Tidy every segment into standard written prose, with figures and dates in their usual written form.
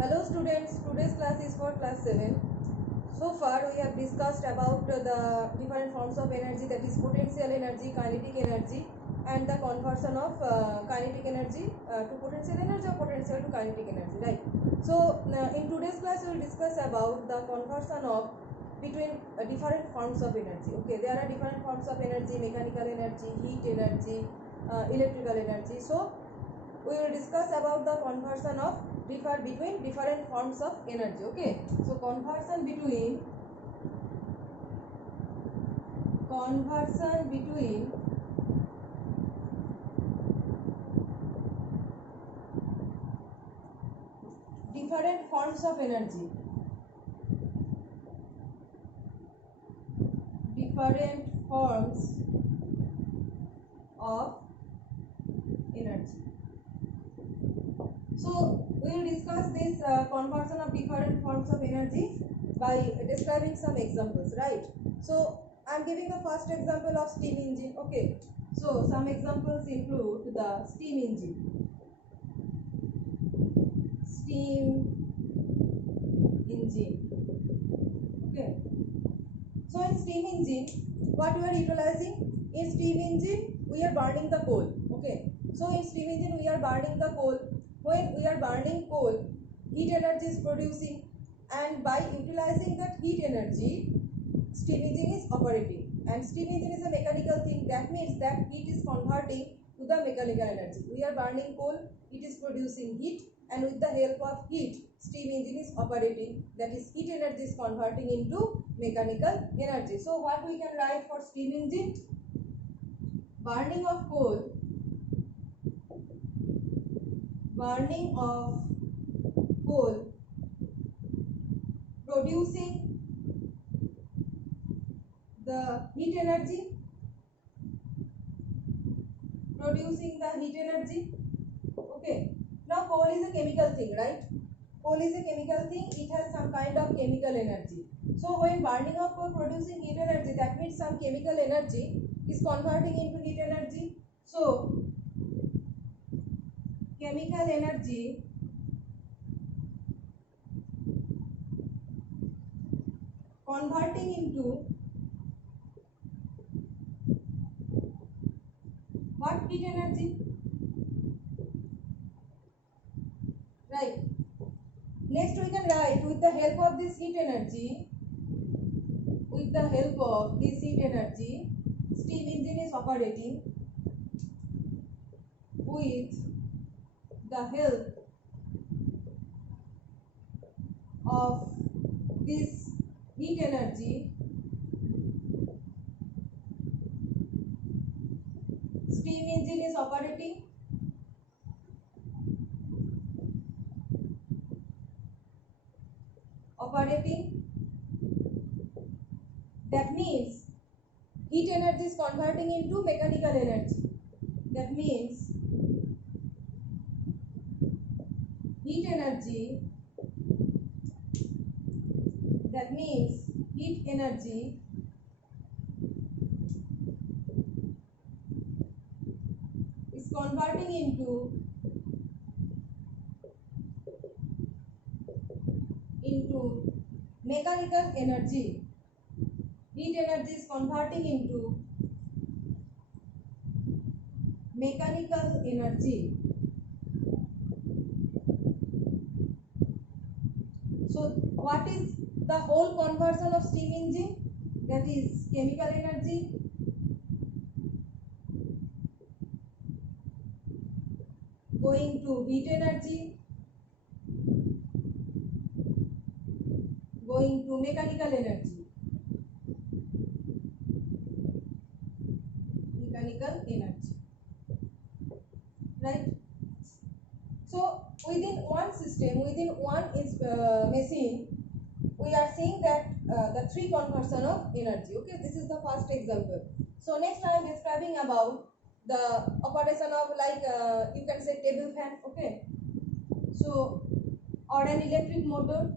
Hello students, today's class is for class 7. So far we have discussed about the different forms of energy, that is potential energy, kinetic energy, and the conversion of kinetic energy to potential energy or potential to kinetic energy, right? So in today's class we will discuss about the conversion of between different forms of energy. Okay, there are different forms of energy: mechanical energy, heat energy, electrical energy. So we will discuss about the conversion of between different forms of energy. Okay, so conversion between different forms of energy, different forms of energy. So we will discuss this conversion of different forms of energy by describing some examples, right? So I am giving the first example of steam engine. Okay, so some examples include the steam engine. Okay, so in steam engine, what we are utilizing? In steam engine we are burning the coal. Okay, so in steam engine we are burning the coal. When we are burning coal, heat energy is producing, and by utilizing that heat energy, steam engine is operating. And steam engine is a mechanical thing. That means that heat is converting to the mechanical energy. We are burning coal, it is producing heat, and with the help of heat, steam engine is operating. That is, heat energy is converting into mechanical energy. So what we can write for steam engine? Burning of coal, producing the heat energy, Okay, now coal is a chemical thing, right? Coal is a chemical thing, it has some kind of chemical energy. So when burning of coal producing heat energy, that means some chemical energy is converting into heat energy. So chemical energy converting into what? Heat energy, right? Next we can write, with the help of this heat energy, steam engine is operating. With the help of this heat energy, steam engine is operating. That means heat energy is converting into mechanical energy. That means heat energy is converting into mechanical energy. Heat energy is converting into mechanical energy. So what is the whole conversion of steam engine? That is chemical energy going to heat energy going to mechanical energy. Right? So within one system, within one machine, we are seeing that the three conversion of energy. Okay, this is the first example. So next I am describing about the operation of, like, you can say table fan. Okay, so or an electric motor,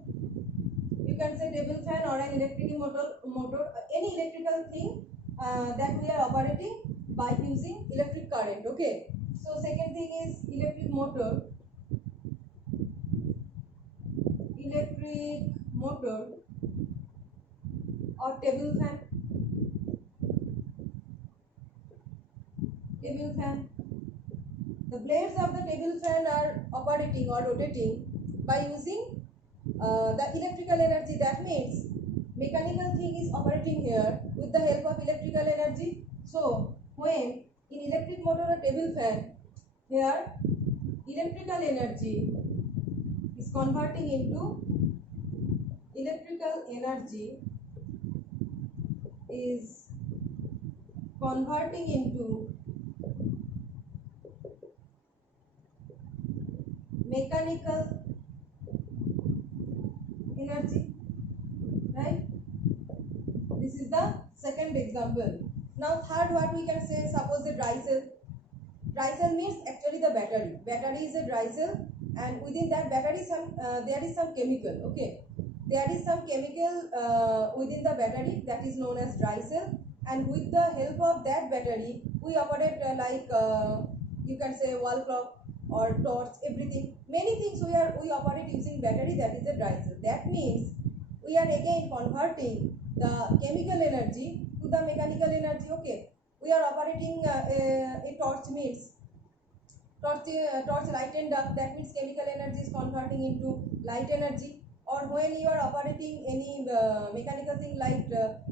you can say table fan or an electric motor, any electrical thing that we are operating by using electric current. Okay, so second thing is electric motor. electric motor or table fan. Table fan. The blades of the table fan are operating or rotating by using the electrical energy. That means mechanical thing is operating here with the help of electrical energy. So when in electric motor or table fan, here electrical energy is converting into mechanical energy, right? This is the second example. Now third, what we can say, suppose a dry cell. Dry cell means actually the battery. Battery is a dry cell, and within that battery there is some chemical. Okay, there is some chemical within the battery that is known as dry cell, and with the help of that battery we operate you can say wall clock or torch, everything, many things we operate using battery, that is a dry cell. That means we are again converting the chemical energy to the mechanical energy. Okay, we are operating a torch means torch lightened up, that means chemical energy is converting into light energy. Or when you are operating any mechanical thing like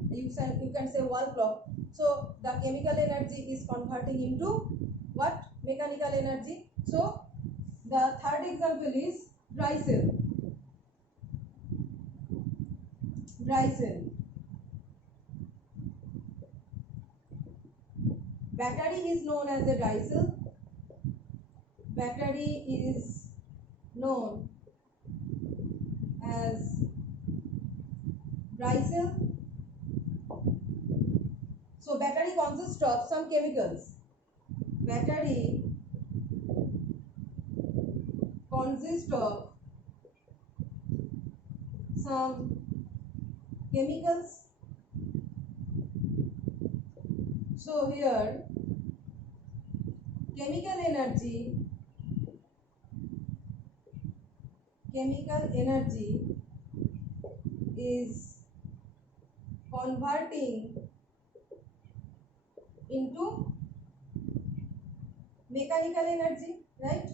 you can say wall clock, so the chemical energy is converting into what? Mechanical energy. So the third example is dry cell. Dry cell. Battery is known as a dry cell. Battery is known as dry cell. So battery consists of some chemicals. Battery consists of some chemicals. So here chemical energy is converting into mechanical energy, right?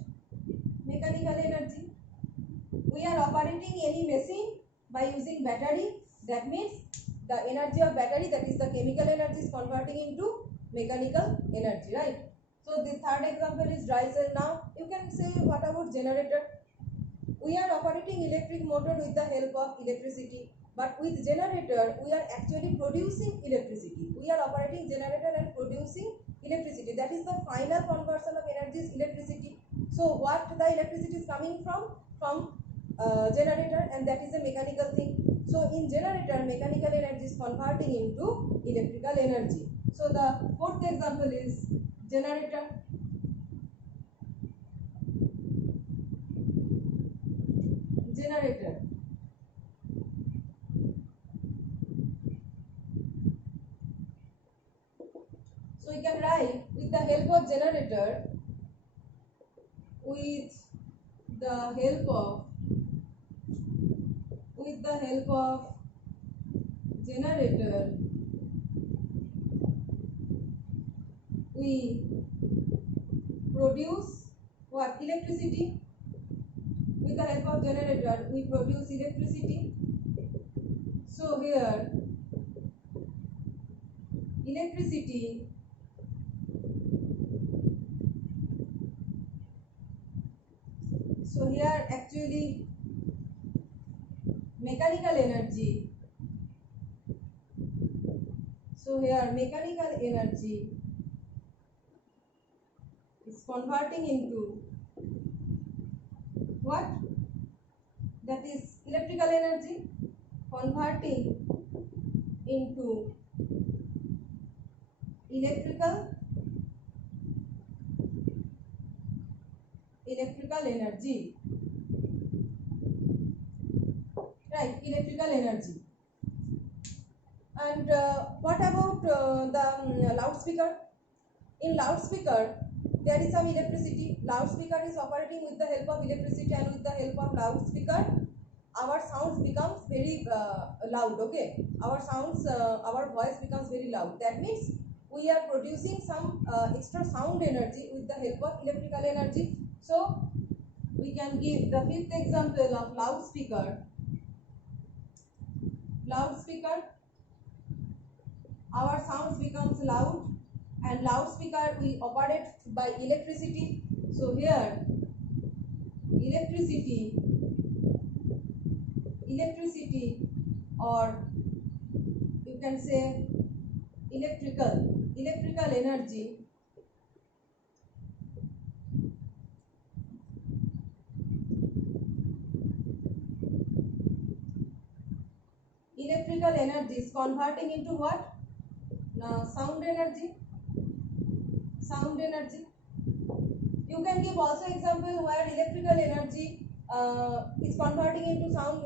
Mechanical energy. We are operating any machine by using battery. That means the energy of battery, that is the chemical energy, is converting into mechanical energy, right? So the third example is dry cell. Now you can say, what about generator? We are operating electric motor with the help of electricity, but with generator we are actually producing electricity. We are operating generator and producing electricity. That is the final conversion of energy is electricity. So what the electricity is coming from? From generator, and that is a mechanical thing. So in generator, mechanical energy is converting into electrical energy. So the fourth example is generator. Generator. So we can write, with the help of generator, with the help of generator, we produce what? Electricity. With the help of generator we produce electricity. So here electricity actually mechanical energy. So here mechanical energy is converting into what? That is electrical energy, converting into electrical energy, right? Electrical energy. And what about the loudspeaker? In loudspeaker there is some electricity. Loudspeaker is operating with the help of electricity, and with the help of loudspeaker our sounds becomes very loud. Okay, our voice becomes very loud. That means we are producing some extra sound energy with the help of electrical energy. So we can give the fifth example of loudspeaker. Loudspeaker, our sounds becomes loud, and loudspeaker we operate by electricity. So here electricity, or you can say electrical energy is converting into what? Now sound energy. You can give also example where electrical energy is converting into sound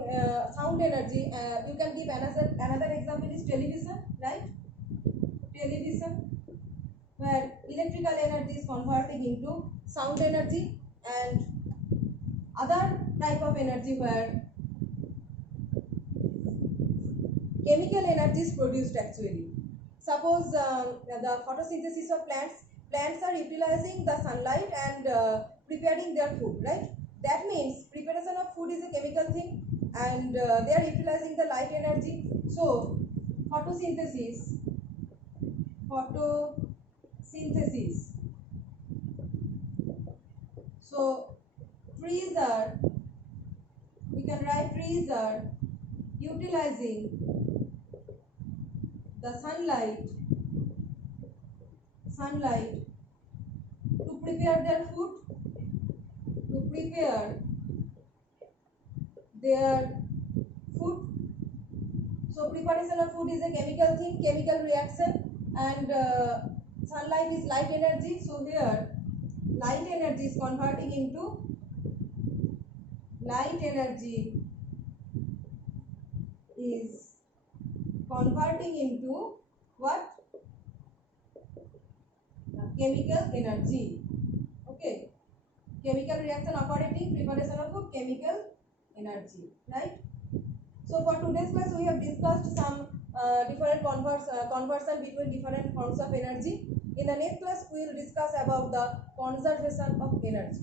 energy. You can give another example is television, right? Television, where electrical energy is converting into sound energy, and other type of energy where chemical energy is produced actually. Suppose the photosynthesis of plants are utilizing the sunlight and preparing their food, right? That means preparation of food is a chemical thing, and they are utilizing the light energy. So photosynthesis. So trees are utilizing the sunlight to prepare their food, So preparation of food is a chemical thing, chemical reaction, and sunlight is light energy. So here light energy is converting into what? Chemical energy. Okay, chemical reaction operating, preparation of food, chemical energy, right? So for today's class we have discussed some different conversion between different forms of energy. In the next class we will discuss about the conservation of energy.